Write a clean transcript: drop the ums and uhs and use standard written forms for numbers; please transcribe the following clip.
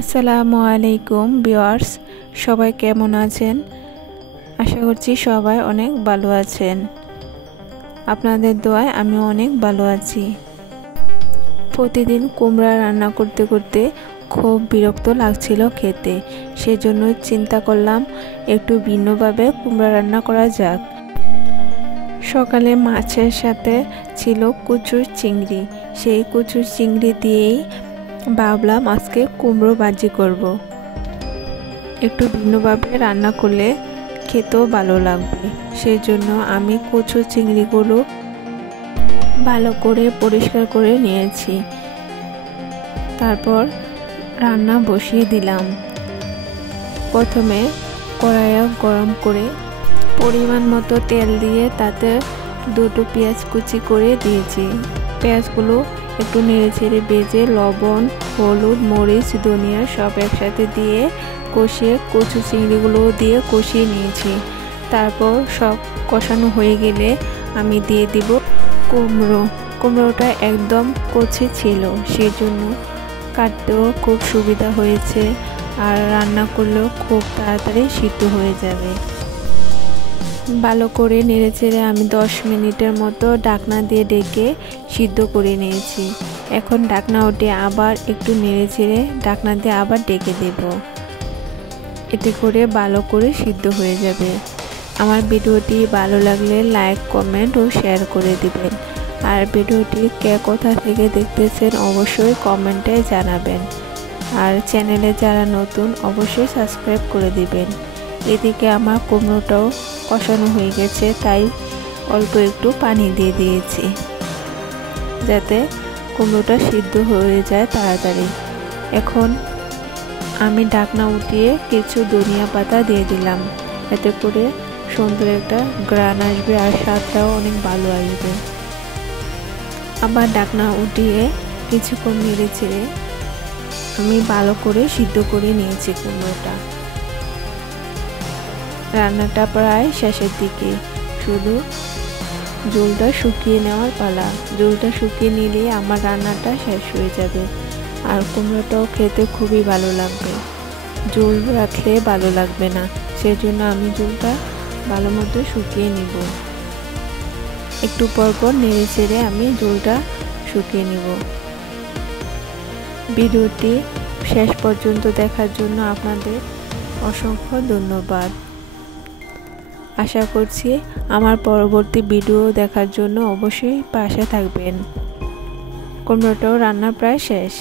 আসসালামু আলাইকুম ভিউয়ার্স, সবাই কেমন আছেন? আশা করছি সবাই অনেক ভালো আছেন। আপনাদের দোয়ায় আমি অনেক ভালো আছি। প্রতিদিন কুমড়া রান্না করতে করতে খুব বিরক্ত লাগছিল খেতে, সেজন্য চিন্তা করলাম একটু ভিন্নভাবে কুমড়া রান্না করা যাক। সকালে মাছের সাথে ছিল কচুর চিংড়ি, সেই কচুর চিংড়ি দিয়েই ভাবলাম আজকে কুমড়ো ভাজি করব। একটু ভিন্নভাবে রান্না করলে খেতেও ভালো লাগবে, সেই জন্য আমি কচুর চিংড়িগুলো ভালো করে পরিষ্কার করে নিয়েছি। তারপর রান্না বসিয়ে দিলাম। প্রথমে কড়াইয়ে গরম করে পরিমাণ মতো তেল দিয়ে তাতে দুটো পেঁয়াজ কুচি করে দিয়েছি। পেঁয়াজগুলো একটু নেড়েচেড়ে ভেজে লবণ, হলুদ, মরিচ, ধনিয়া সব একসাথে দিয়ে কষিয়ে কচু চিংড়িগুলো দিয়ে কষিয়ে নিয়েছি। তারপর সব কষানো হয়ে গেলে আমি দিয়ে দিব কুমড়োটা একদম কচি ছিল, সেজন্য কাটতেও খুব সুবিধা হয়েছে আর রান্না করলেও খুব তাড়াতাড়ি সিদ্ধ হয়ে যাবে। ভালো করে নেড়েচেড়ে আমি 10 মিনিটের মতো ঢাকনা দিয়ে ঢেকে সিদ্ধ করে নিয়েছি। এখন ঢাকনা উঠে আবার একটু নেড়েচেড়ে ঢাকনা দিয়ে আবার ঢেকে দেব। এতে করে ভালো করে সিদ্ধ হয়ে যাবে। আমার ভিডিওটি ভালো লাগলে লাইক, কমেন্ট ও শেয়ার করে দিবেন। আর ভিডিওটি কে কোথা থেকে দেখতেছেন অবশ্যই কমেন্টে জানাবেন। আর চ্যানেলে যারা নতুন অবশ্যই সাবস্ক্রাইব করে দিবেন। এদিকে আমার কুমড়োটাও কষানো হয়ে গেছে, তাই অল্প একটু পানি দিয়ে দিয়েছি যাতে কুমড়োটা সিদ্ধ হয়ে যায় তাড়াতাড়ি। এখন আমি ঢাকনা উঠিয়ে কিছু ধনিয়া পাতা দিয়ে দিলাম, এতে করে সুন্দর একটা ঘ্রাণ আসবে আর স্বাদটাও অনেক ভালো আসবে। আবার ঢাকনা উঠিয়ে কিছুক্ষণ নেড়েচেড়ে আমি ভালো করে সিদ্ধ করে নিয়েছি কুমড়োটা। রান্নাটা প্রায় শেষের দিকে, শুধু ঝোলটা শুকিয়ে নেওয়ার পালা। ঝোলটা শুকিয়ে নিলে আমার রান্নাটা শেষ হয়ে যাবে আর কুমড়োটাও খেতে খুবই ভালো লাগবে। ঝোল রাখলে ভালো লাগবে না, সেজন্য আমি ঝোলটা ভালো মতো শুকিয়ে নিব। একটু পরপর নেড়ে চেড়ে আমি ঝোলটা শুকিয়ে নিব। ভিডিওটি শেষ পর্যন্ত দেখার জন্য আপনাদের অসংখ্য ধন্যবাদ। আশা করছি আমার পরবর্তী ভিডিও দেখার জন্য অবশ্যই পাশে থাকবেন। কুমড়োটাও রান্না প্রায় শেষ।